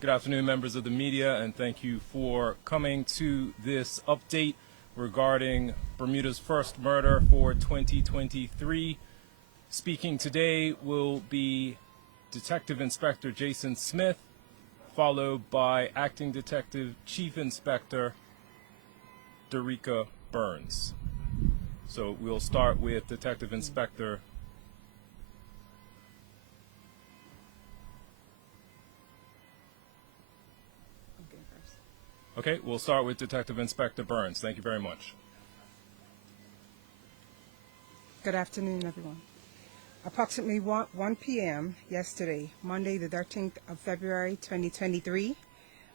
Good afternoon, members of the media, and thank you for coming to this update regarding Bermuda's first murder for 2023. Speaking today will be Detective Inspector Jason Smith, followed by Acting Detective Chief Inspector Derica Burns. So we'll start with Detective Inspector. Okay, we'll start with Detective Inspector Burns. Thank you very much. Good afternoon, everyone. Approximately 1 p.m. yesterday, Monday the 13th of February 2023,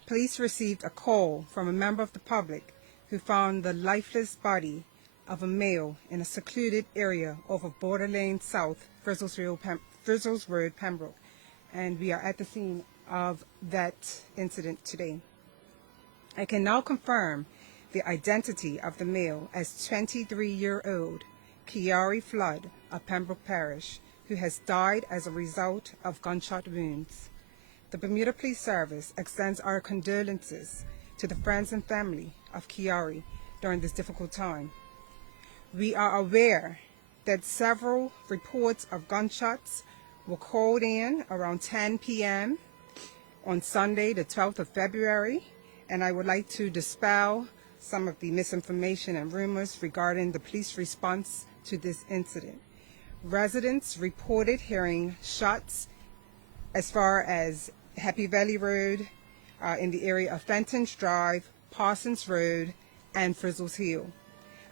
police received a call from a member of the public who found the lifeless body of a male in a secluded area off of Border Lane South, Frizzles Road, Pembroke. And we are at the scene of that incident today. I can now confirm the identity of the male as 23-year-old Kiari Flood of Pembroke Parish, who has died as a result of gunshot wounds. The Bermuda Police Service extends our condolences to the friends and family of Kiari during this difficult time. We are aware that several reports of gunshots were called in around 10 p.m. on Sunday, the 12th of February, and I would like to dispel some of the misinformation and rumors regarding the police response to this incident. Residents reported hearing shots as far as Happy Valley Road, in the area of Fenton's Drive, Parsons Road, and Frizzles Hill.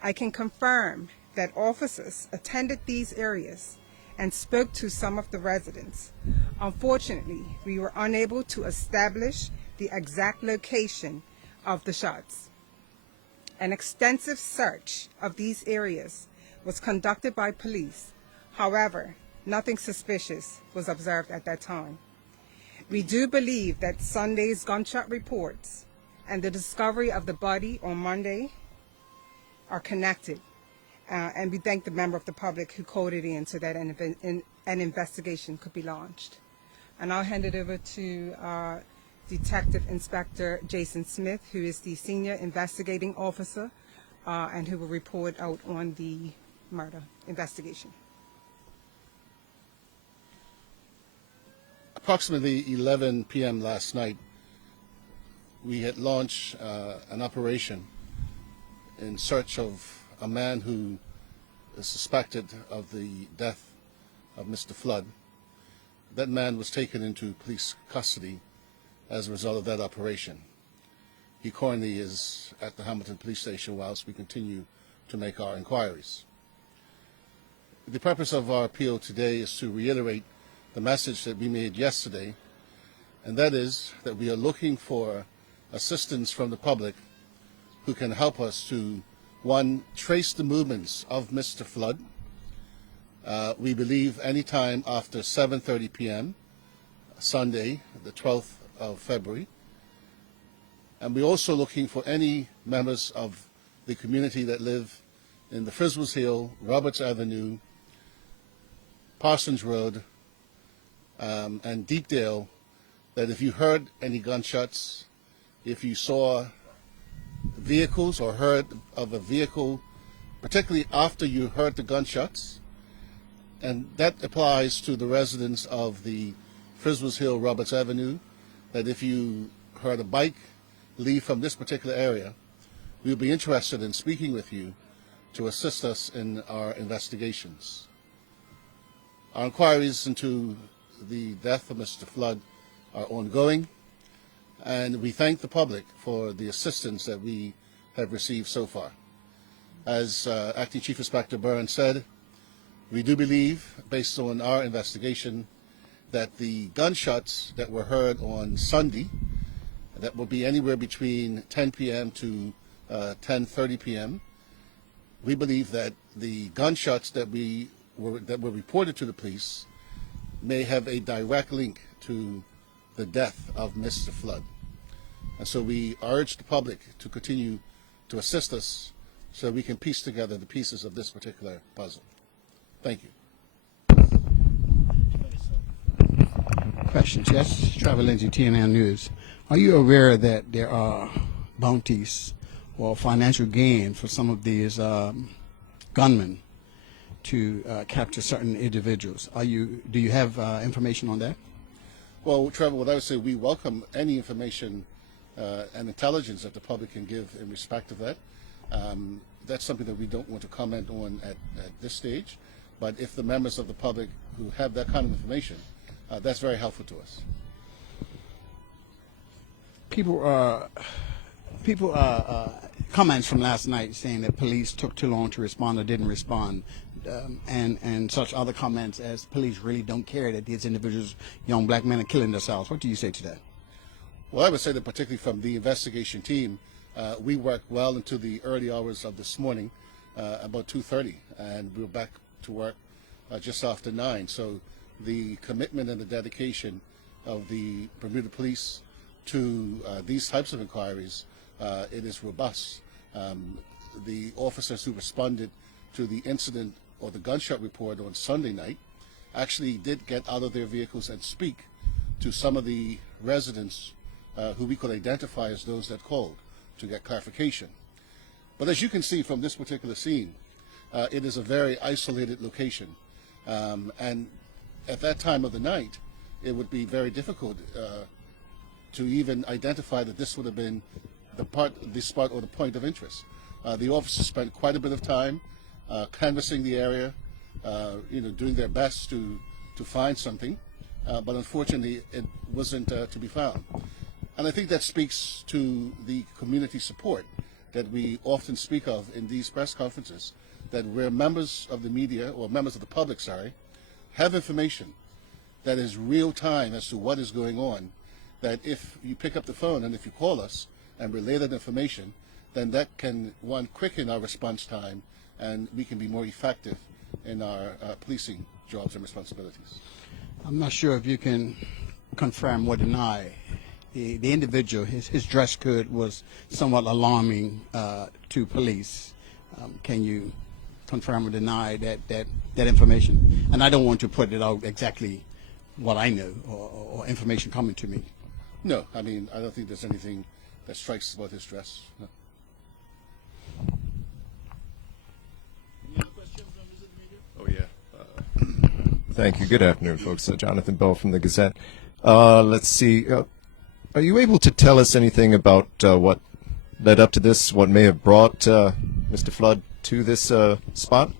I can confirm that officers attended these areas and spoke to some of the residents. Unfortunately, we were unable to establish the exact location of the shots. An extensive search of these areas was conducted by police. However, nothing suspicious was observed at that time. We do believe that Sunday's gunshot reports and the discovery of the body on Monday are connected. And we thank the member of the public who called it in so that an investigation could be launched. And I'll hand it over to Detective Inspector Jason Smith, who is the Senior Investigating Officer and who will report out on the murder investigation. Approximately 11 p.m. last night, we had launched an operation in search of a man who is suspected of the death of Mr. Flood. That man was taken into police custody as a result of that operation. He currently is at the Hamilton Police Station whilst we continue to make our inquiries. The purpose of our appeal today is to reiterate the message that we made yesterday, and that is that we are looking for assistance from the public who can help us to, one, trace the movements of Mr. Flood. We believe anytime after 7:30 p.m. Sunday, the 12th of February. And we're also looking for any members of the community that live in the Frizzles Hill, Roberts Avenue, Parsons Road, and Deepdale, that if you heard any gunshots, if you saw vehicles or heard of a vehicle, particularly after you heard the gunshots, and that applies to the residents of the Frizzles Hill, Roberts Avenue, that if you heard a bike leave from this particular area, we'll be interested in speaking with you to assist us in our investigations. Our inquiries into the death of Mr. Flood are ongoing, and we thank the public for the assistance that we have received so far. As Acting Chief Inspector Byron said, we do believe, based on our investigation, that the gunshots that were heard on Sunday, that will be anywhere between 10 p.m. to 10:30 p.m., we believe that the gunshots that were reported to the police may have a direct link to the death of Mr. Flood. And so we urge the public to continue to assist us so we can piece together the pieces of this particular puzzle. Thank you. Questions? Yes. Trevor Lindsay, TNN News. Are you aware that there are bounties or financial gain for some of these gunmen to capture certain individuals? Do you have information on that? Well, Trevor, what I would say, we welcome any information and intelligence that the public can give in respect of that. That's something that we don't want to comment on at this stage. But if the members of the public who have that kind of information, that's very helpful to us. Comments from last night saying that police took too long to respond or didn't respond, and such other comments as police really don't care that these individuals, young black men, are killing themselves. What do you say to that? Well, I would say that particularly from the investigation team, we worked well into the early hours of this morning, about 2:30, and we were back to work just after 9. So the commitment and the dedication of the Bermuda police to these types of inquiries, it is robust. The officers who responded to the incident or the gunshot report on Sunday night actually did get out of their vehicles and speak to some of the residents who we could identify as those that called to get clarification. But as you can see from this particular scene, it is a very isolated location. And at that time of the night, it would be very difficult to even identify that this would have been the spot or the point of interest. The officers spent quite a bit of time canvassing the area, doing their best to find something, but unfortunately it wasn't to be found. And I think that speaks to the community support that we often speak of in these press conferences, that where members of the media, or members of the public, have information that is real time as to what is going on, that if you pick up the phone and if you call us and relay that information, then that can, one, quicken our response time, and we can be more effective in our policing jobs and responsibilities. I'm not sure if you can confirm or deny. The individual, his dress code was somewhat alarming to police. Can you confirm or deny that information? And I don't want to put it out exactly what I know or information coming to me. No, I mean, I don't think there's anything that strikes about his dress. No. Oh, yeah. Thank you. Good afternoon, folks. Jonathan Bell from the Gazette. Let's see. Are you able to tell us anything about what led up to this, what may have brought Mr. Flood to this spot?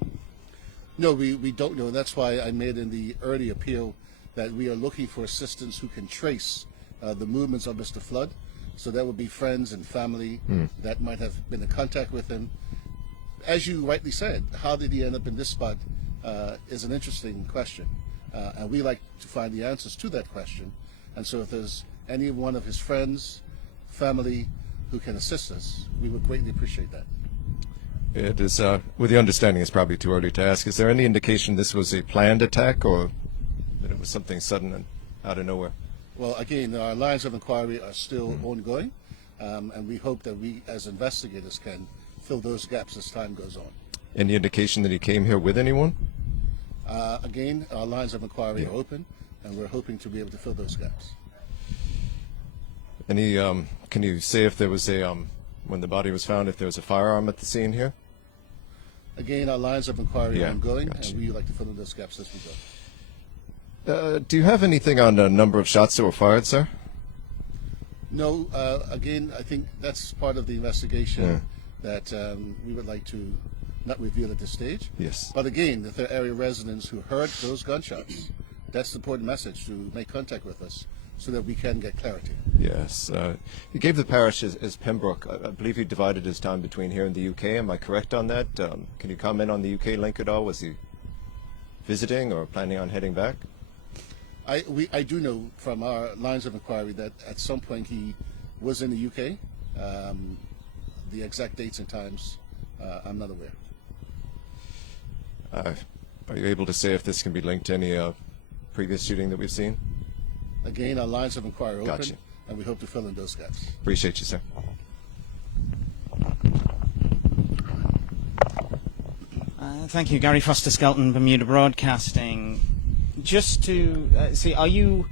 No, we don't know. That's why I made in the early appeal that we are looking for assistants who can trace the movements of Mr. Flood. So that would be friends and family that might have been in contact with him. As you rightly said, how did he end up in this spot is an interesting question. And we like to find the answers to that question. And so if there's any one of his friends, family, who can assist us, we would greatly appreciate that. It is, with the understanding it's probably too early to ask, is there any indication this was a planned attack or that it was something sudden and out of nowhere? Well, again, our lines of inquiry are still ongoing, and we hope that we as investigators can fill those gaps as time goes on. Any indication that he came here with anyone? Again, our lines of inquiry are open, and we're hoping to be able to fill those gaps. Any, can you say if there was a, when the body was found, if there was a firearm at the scene here? Again, our lines of inquiry are ongoing, gotcha. and we would like to fill in those gaps as we go. Do you have anything on the number of shots that were fired, sir? No, again, I think that's part of the investigation that we would like to not reveal at this stage. Yes. But again, if there are area residents who heard those gunshots, that's the important message, to make contact with us so that we can get clarity. Yes. He gave the parish as Pembroke. I believe he divided his time between here and the UK. Am I correct on that? Can you comment on the UK link at all? Was he visiting or planning on heading back? I do know from our lines of inquiry that at some point he was in the UK. The exact dates and times, I'm not aware. Are you able to say if this can be linked to any previous shooting that we've seen? Again, our lines of inquiry are Gotcha. open, and we hope to fill in those gaps. Appreciate you, sir. Thank you, Gary Foster Skelton, Bermuda Broadcasting. Just to see, are you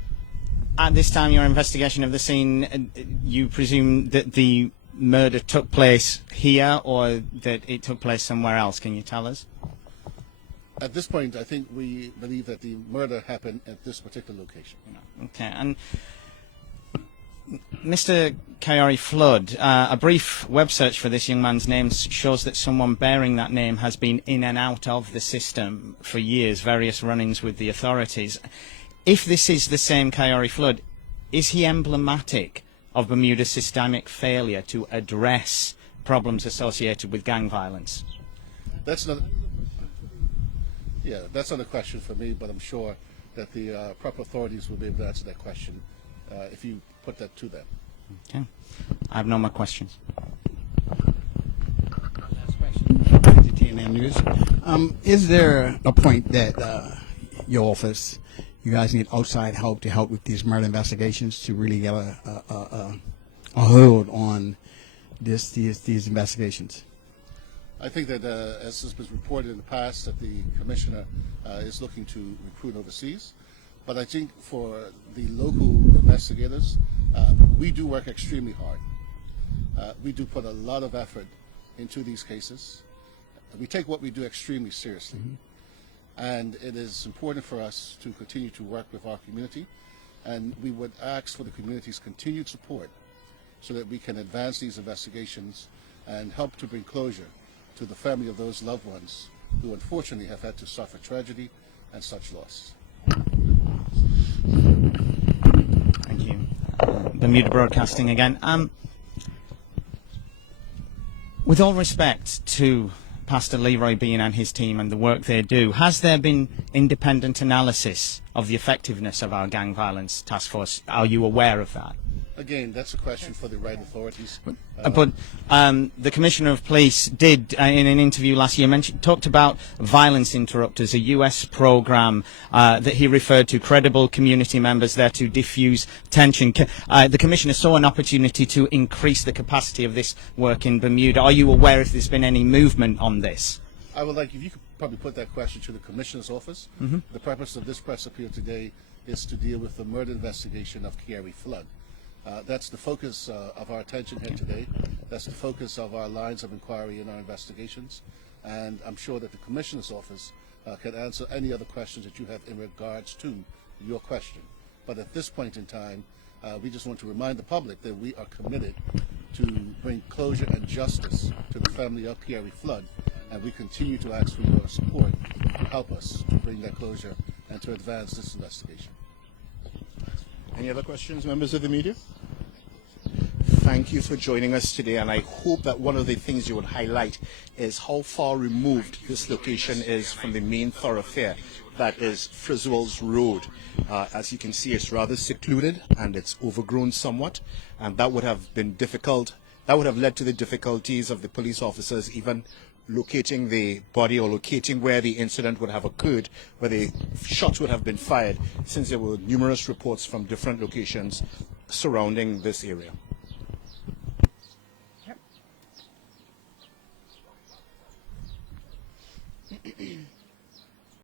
at this time, your investigation of the scene, you presume that the murder took place here or that it took place somewhere else? Can you tell us? At this point, I think we believe that the murder happened at this particular location. Okay, and Mr. Coyote Flood, a brief web search for this young man's name shows that someone bearing that name has been in and out of the system for years, various run-ins with the authorities. If this is the same Coyote Flood, is he emblematic of Bermuda's systemic failure to address problems associated with gang violence? That's not a question for me, but I'm sure that the proper authorities will be able to answer that question if you put that to them. Okay. I have no more questions. Last question. TNN News. Is there a point that your office, you guys need outside help to help with these murder investigations to really get a hold on these investigations? I think that, as has been reported in the past, that the commissioner is looking to recruit overseas. But I think for the local investigators, we do work extremely hard. We do put a lot of effort into these cases. We take what we do extremely seriously. And it is important for us to continue to work with our community. And we would ask for the community's continued support so that we can advance these investigations and help to bring closure to the family of those loved ones who unfortunately have had to suffer tragedy and such loss. Thank you. Bermuda Broadcasting again. With all respect to Pastor Leroy Bean and his team and the work they do, has there been independent analysis of the effectiveness of our gang violence task force? Are you aware of that? Again, that's a question for the right authorities. But the Commissioner of Police did, in an interview last year, talked about Violence Interrupters, a US program that he referred to, credible community members there to diffuse tension. The Commissioner saw an opportunity to increase the capacity of this work in Bermuda. Are you aware if there's been any movement on this? I would like if you could probably put that question to the Commissioner's office. The purpose of this press appeal today is to deal with the murder investigation of Coyote Flood. That's the focus of our attention here today. That's the focus of our lines of inquiry in our investigations. And I'm sure that the Commissioner's office can answer any other questions that you have in regards to your question. But at this point in time, we just want to remind the public that we are committed to bring closure and justice to the family of Coyote Flood. And we continue to ask for your support to help us to bring that closure and to advance this investigation. Any other questions, members of the media? Thank you for joining us today, and I hope that one of the things you would highlight is how far removed this location is from the main thoroughfare, that is Friswell's Road. As you can see, it's rather secluded and it's overgrown somewhat, and that would have been difficult. That would have led to the difficulties of the police officers even locating the body or locating where the incident would have occurred, where the shots would have been fired, since there were numerous reports from different locations surrounding this area.